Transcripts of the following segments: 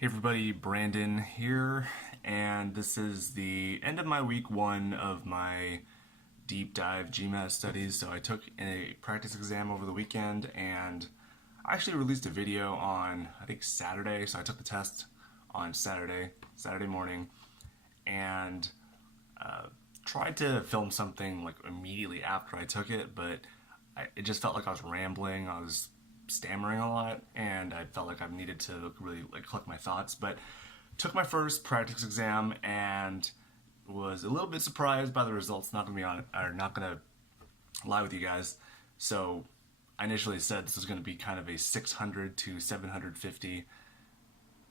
Hey everybody, Brandon here, and this is the end of my week one of my deep dive GMAT studies. So I took a practice exam over the weekend, and I actually released a video on, I think, Saturday. So I took the test on Saturday morning, and tried to film something like immediately after I took it, but it just felt like I was rambling. I was stammering a lot, and I felt like I needed to really like collect my thoughts. But took my first practice exam and was a little bit surprised by the results. Not gonna be on, or not gonna lie with you guys. So I initially said this was going to be kind of a 600 to 750,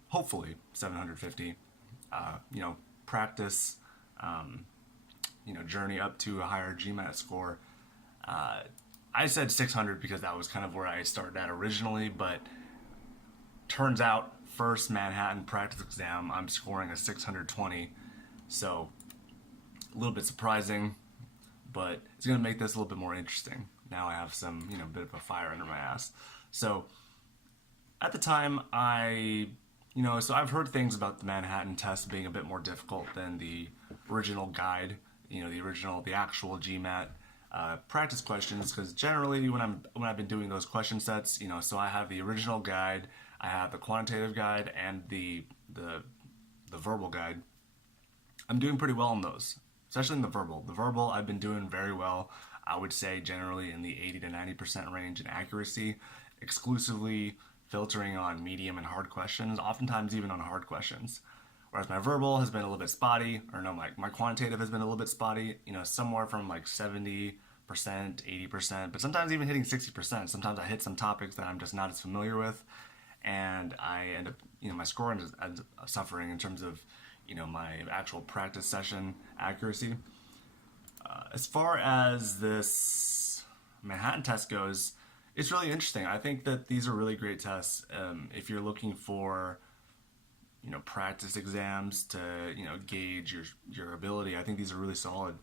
hopefully 750, practice, journey up to a higher GMAT score. I said 600 because that was kind of where I started at originally, but turns out first Manhattan practice exam, I'm scoring a 620. So a little bit surprising, but it's going to make this a little bit more interesting. Now I have some, bit of a fire under my ass. So at the time, so I've heard things about the Manhattan test being a bit more difficult than the original guide, the actual GMAT practice questions, because generally when I've been doing those question sets, so I have the original guide, I have the quantitative guide, and the verbal guide. I'm doing pretty well in those, especially in the verbal. The verbal I've been doing very well. I would say generally in the 80 to 90% range in accuracy, exclusively filtering on medium and hard questions, oftentimes even on hard questions. Whereas my verbal has been a little bit spotty, or no, my quantitative has been a little bit spotty, somewhere from like 70%, 80%, but sometimes even hitting 60%. Sometimes I hit some topics that I'm just not as familiar with, and I end up, my score ends up suffering in terms of, my actual practice session accuracy. As far as this Manhattan test goes, it's really interesting. I think that these are really great tests. If you're looking for practice exams to gauge your ability, I think these are really solid.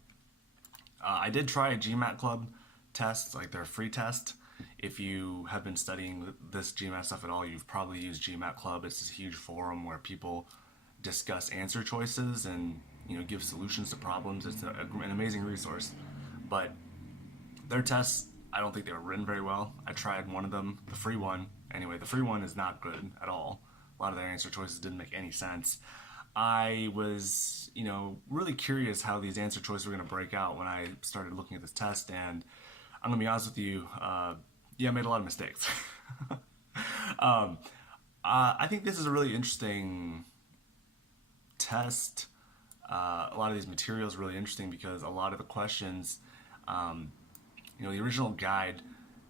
I did try a GMAT Club test, like their free test. If you have been studying this GMAT stuff at all, you've probably used GMAT Club. It's this huge forum where people discuss answer choices and give solutions to problems. It's an amazing resource. But their tests, I don't think they were written very well. I tried one of them, the free one. Anyway, the free one is not good at all. A lot of their answer choices didn't make any sense. I was, really curious how these answer choices were going to break out when I started looking at this test, and I'm going to be honest with you, I made a lot of mistakes. I think this is a really interesting test. A lot of these materials are really interesting because a lot of the questions, the original guide,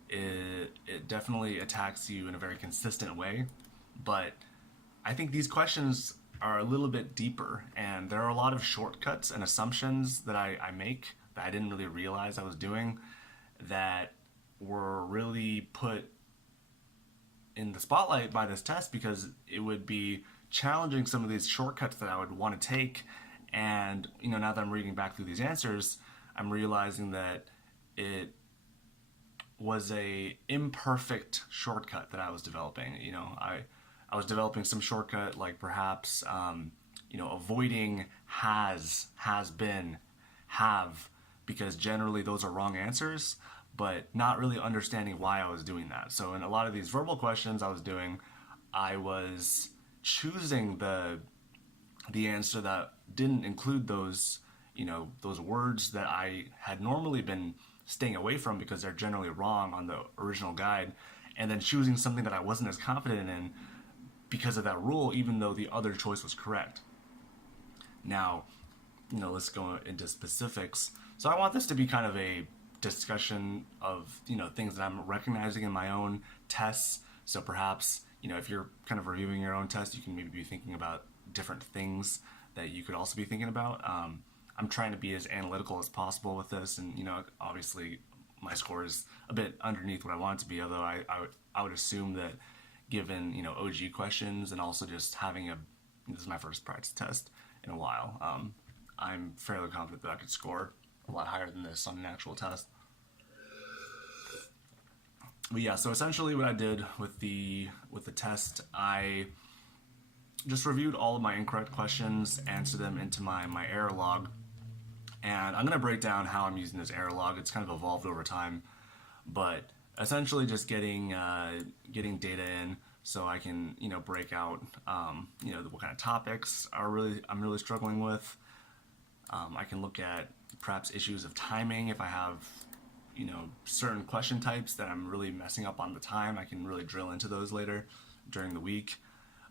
it definitely attacks you in a very consistent way, but I think these questions are a little bit deeper, and there are a lot of shortcuts and assumptions that I make that I didn't really realize I was doing, that were really put in the spotlight by this test because it would be challenging some of these shortcuts that I would want to take. And now that I'm reading back through these answers, I'm realizing that it was a imperfect shortcut that I was developing. I was developing some shortcut, like perhaps avoiding has been, have, because generally those are wrong answers, but not really understanding why I was doing that. So in a lot of these verbal questions I was choosing the answer that didn't include those words that I had normally been staying away from because they're generally wrong on the original guide, and then choosing something that I wasn't as confident in because of that rule, even though the other choice was correct. Now, let's go into specifics. So I want this to be kind of a discussion of, things that I'm recognizing in my own tests. So perhaps, if you're kind of reviewing your own test, you can maybe be thinking about different things that you could also be thinking about. I'm trying to be as analytical as possible with this, and obviously my score is a bit underneath what I want it to be, although I would assume that given OG questions, and also just having this is my first practice test in a while, I'm fairly confident that I could score a lot higher than this on an actual test. But yeah, so essentially what I did with the test, I just reviewed all of my incorrect questions, answered them into my error log, and I'm going to break down how I'm using this error log. It's kind of evolved over time, but essentially just getting data in so I can break out what kind of topics I'm really struggling with. I can look at perhaps issues of timing. If I have certain question types that I'm really messing up on the time, I can really drill into those later during the week,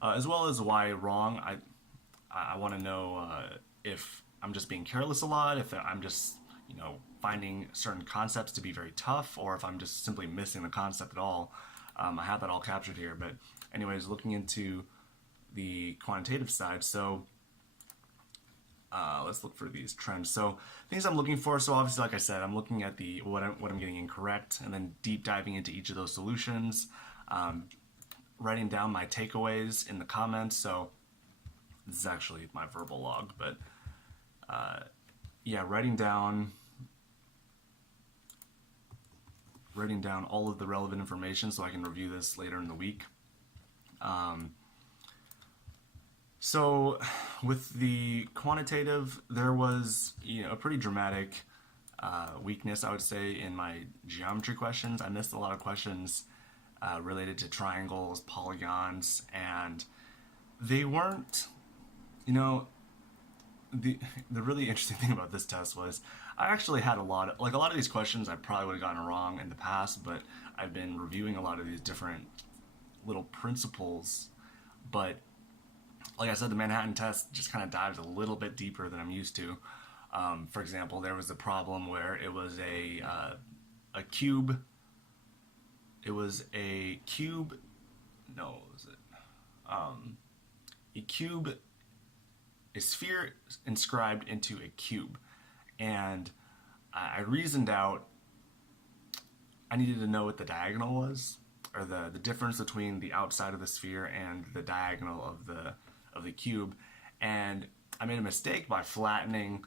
as well as why wrong. I want to know if I'm just being careless a lot, if I'm just finding certain concepts to be very tough, or if I'm just simply missing the concept at all. I have that all captured here. But anyways, looking into the quantitative side, so let's look for these trends. So things I'm looking for. So obviously, like I said, I'm looking at what I'm getting incorrect, and then deep diving into each of those solutions, writing down my takeaways in the comments. So this is actually my verbal log, but yeah, writing down all of the relevant information so I can review this later in the week. So with the quantitative, there was a pretty dramatic weakness, I would say, in my geometry questions. I missed a lot of questions related to triangles, polygons, and they weren't, the really interesting thing about this test was I actually had a lot of these questions I probably would have gotten wrong in the past, but I've been reviewing a lot of these different little principles. But like I said, the Manhattan test just kind of dives a little bit deeper than I'm used to. For example, there was a problem where it was a cube. It was a cube. No, was it? A cube, a sphere inscribed into a cube. And I reasoned out, I needed to know what the diagonal was, or the difference between the outside of the sphere and the diagonal of the cube. And I made a mistake by flattening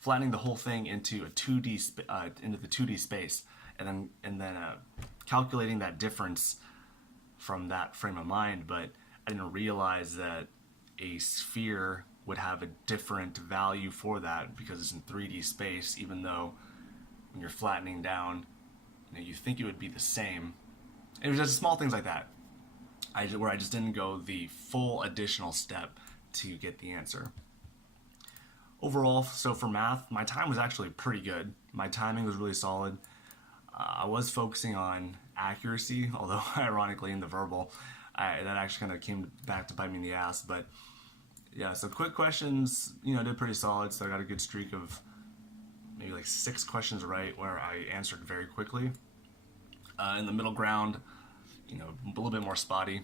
flattening the whole thing into a 2D into the 2D space, and then calculating that difference from that frame of mind. But I didn't realize that a sphere would have a different value for that because it's in 3D space, even though when you're flattening down, you think it would be the same. It was just small things like that where I just didn't go the full additional step to get the answer. Overall, so for math, my time was actually pretty good. My timing was really solid. I was focusing on accuracy, although ironically in the verbal, that actually kind of came back to bite me in the ass. But yeah, so quick questions, did pretty solid. So I got a good streak of maybe like 6 questions right where I answered very quickly. In the middle ground, a little bit more spotty.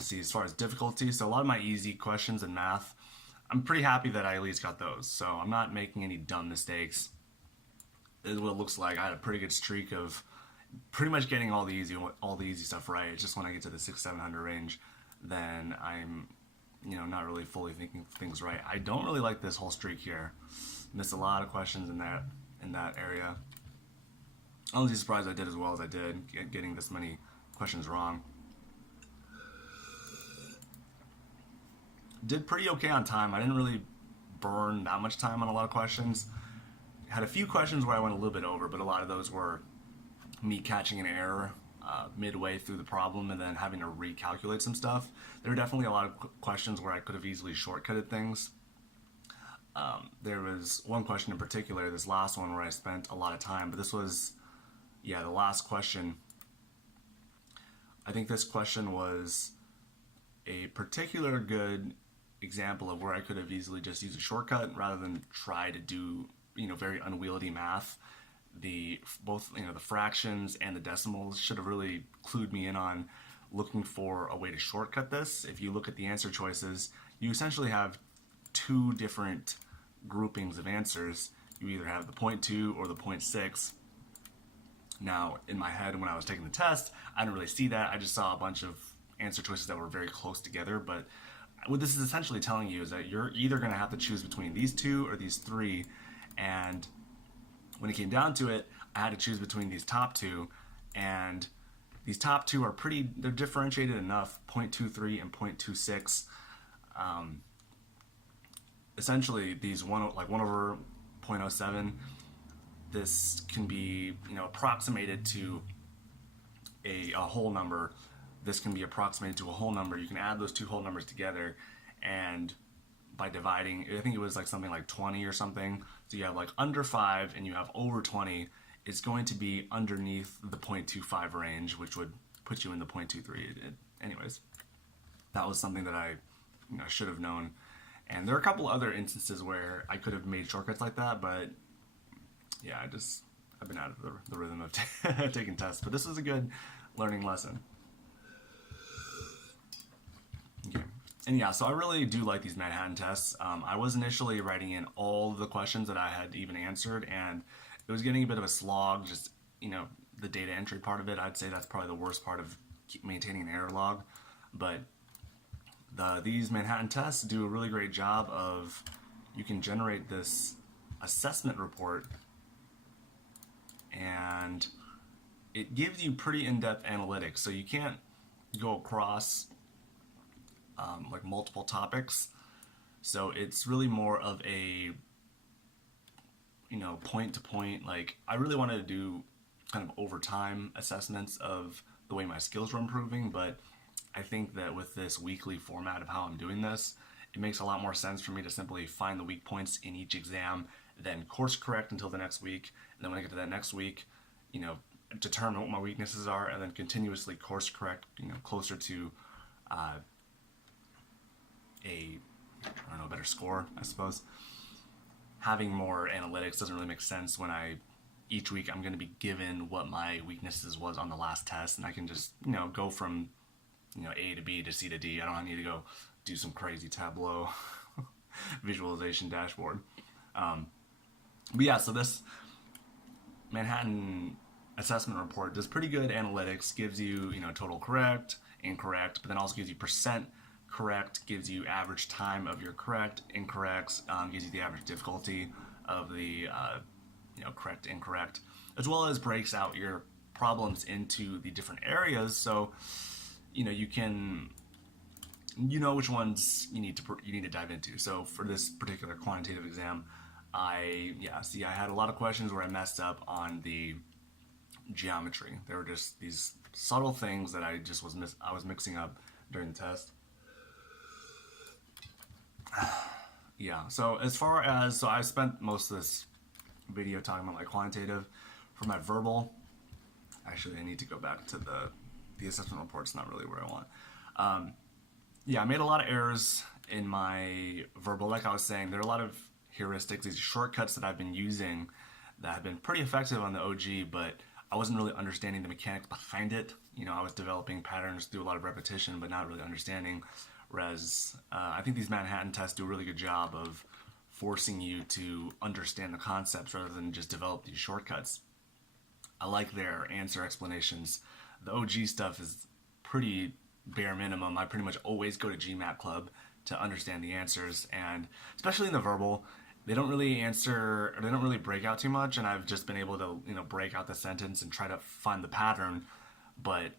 See, as far as difficulty, so a lot of my easy questions in math, I'm pretty happy that I at least got those. So I'm not making any dumb mistakes. This is what it looks like. I had a pretty good streak of pretty much getting all the easy stuff right. It's just when I get to the 600-700 range, then I'm, not really fully thinking things right. I don't really like this whole streak here. Missed a lot of questions in that area. I was surprised I did as well as I did, getting this many questions wrong. Did pretty okay on time. I didn't really burn that much time on a lot of questions. Had a few questions where I went a little bit over, but a lot of those were me catching an error midway through the problem and then having to recalculate some stuff. There were definitely a lot of questions where I could have easily shortcutted things. There was one question in particular, this last one, where I spent a lot of time, but this was, the last question. I think this question was a particular good example of where I could have easily just used a shortcut rather than try to do, very unwieldy math. Both the fractions and the decimals should have really clued me in on looking for a way to shortcut this. If you look at the answer choices, you essentially have 2 different groupings of answers. You either have the 0.2 or the 0.6. Now, in my head, when I was taking the test, I didn't really see that. I just saw a bunch of answer choices that were very close together. But what this is essentially telling you is that you're either going to have to choose between these 2 or these 3. And when it came down to it, I had to choose between these top two, and these top two are they're differentiated enough, 0.23 and 0.26. Essentially, these 1 over 0.07, this can be, approximated to a whole number. This can be approximated to a whole number. You can add those two whole numbers together, and by dividing, I think it was like something like 20 or something. So you have like under 5 and you have over 20. It's going to be underneath the 0.25 range, which would put you in the 0.23. Anyways, that was something that I should have known. And there are a couple other instances where I could have made shortcuts like that, but yeah, I've been out of the rhythm of taking tests. But this was a good learning lesson. Okay. And yeah, so I really do like these Manhattan tests. I was initially writing in all of the questions that I had even answered, and it was getting a bit of a slog, just, the data entry part of it. I'd say that's probably the worst part of maintaining an error log. But these Manhattan tests do a really great job of, you can generate this assessment report, and it gives you pretty in-depth analytics. So you can't go across like multiple topics. So it's really more of a, point to point. Like, I really wanted to do kind of over time assessments of the way my skills were improving, but I think that with this weekly format of how I'm doing this, it makes a lot more sense for me to simply find the weak points in each exam, then course correct until the next week, and then when I get to that next week, determine what my weaknesses are, and then continuously course correct, closer to a better score, I suppose. Having more analytics doesn't really make sense when each week I'm going to be given what my weaknesses was on the last test, and I can just, go from, A to B to C to D. I don't need to go do some crazy Tableau visualization dashboard. But yeah, so this Manhattan assessment report does pretty good analytics, gives you, total correct, incorrect, but then also gives you percent correct, gives you average time of your correct, incorrects, gives you the average difficulty of the correct, incorrect, as well as breaks out your problems into the different areas. So you can which ones you need to dive into. So for this particular quantitative exam, I had a lot of questions where I messed up on the geometry. There were just these subtle things that I was mixing up during the test. Yeah, so I spent most of this video talking about my quantitative. For my verbal, actually I need to go back to the assessment report's not really where I want. I made a lot of errors in my verbal. Like I was saying, there are a lot of heuristics, these shortcuts that I've been using that have been pretty effective on the OG, but I wasn't really understanding the mechanics behind it. I was developing patterns through a lot of repetition, but not really understanding. Whereas I think these Manhattan tests do a really good job of forcing you to understand the concepts rather than just develop these shortcuts. I like their answer explanations. The OG stuff is pretty bare minimum. I pretty much always go to GMAT Club to understand the answers, and especially in the verbal, they don't really break out too much, and I've just been able to break out the sentence and try to find the pattern, but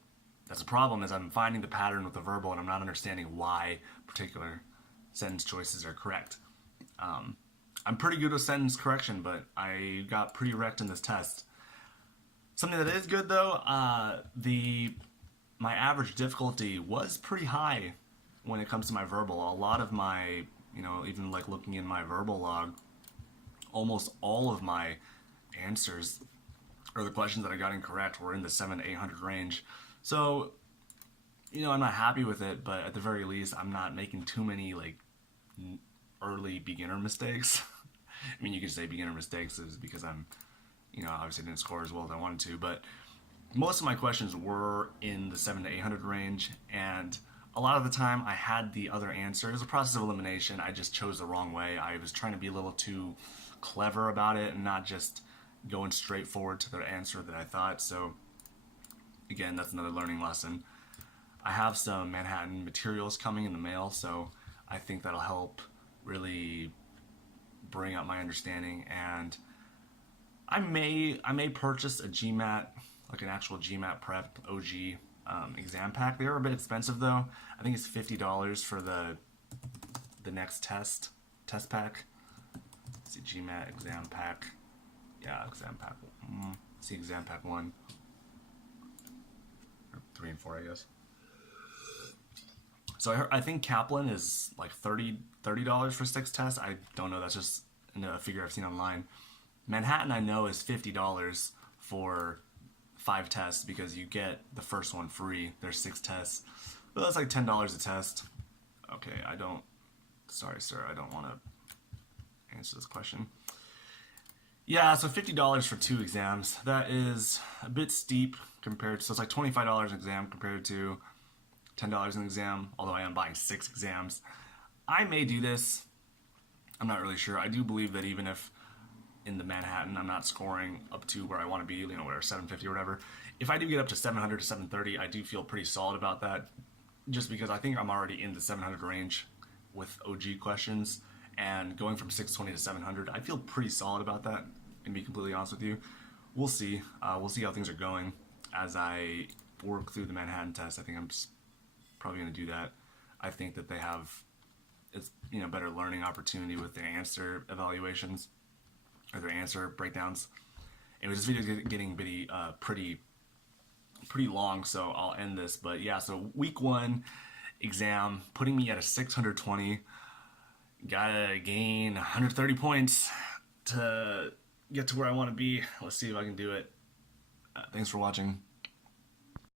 that's the problem, is I'm finding the pattern with the verbal and I'm not understanding why particular sentence choices are correct. I'm pretty good with sentence correction, but I got pretty wrecked in this test. Something that is good though, my average difficulty was pretty high when it comes to my verbal. A lot of my, even like looking in my verbal log, almost all of my answers or the questions that I got incorrect were in the 700 to 800 range. So, I'm not happy with it, but at the very least, I'm not making too many like early beginner mistakes. I mean, you could say beginner mistakes is because I'm, obviously didn't score as well as I wanted to, but most of my questions were in the 700 to 800 range, and a lot of the time I had the other answer. It was a process of elimination. I just chose the wrong way. I was trying to be a little too clever about it and not just going straight forward to the answer that I thought. So again, that's another learning lesson. I have some Manhattan materials coming in the mail, so I think that'll help really bring up my understanding. And I may purchase a GMAT, like an actual GMATPrep OG exam pack. They are a bit expensive though. I think it's $50 for the next test pack. Let's see, GMAT exam pack. Yeah, exam pack. Let's see, exam pack 1, or 3 and 4, I guess. So I think Kaplan is like $30 for 6 tests. I don't know. That's just a figure I've seen online. Manhattan, I know, is $50 for 5 tests because you get the first one free. There's 6 tests, but that's like $10 a test. Okay, sorry, sir, I don't want to answer this question. Yeah, so $50 for 2 exams. That is a bit steep compared to, so it's like $25 an exam compared to $10 an exam, although I am buying 6 exams. I may do this. I'm not really sure. I do believe that even if in the Manhattan I'm not scoring up to where I want to be, whatever, 750 or whatever, if I do get up to 700 to 730, I do feel pretty solid about that, just because I think I'm already in the 700 range with OG questions, and going from 620 to 700, I feel pretty solid about that, and be completely honest with you. We'll see. We'll see how things are going as I work through the Manhattan test. I think I'm probably going to do that. I think that they have better learning opportunity with their answer evaluations or their answer breakdowns. Anyway, this video is getting pretty long, so I'll end this. But yeah, so week 1 exam putting me at a 620. Gotta gain 130 points to get to where I want to be. Let's see if I can do it. Thanks for watching.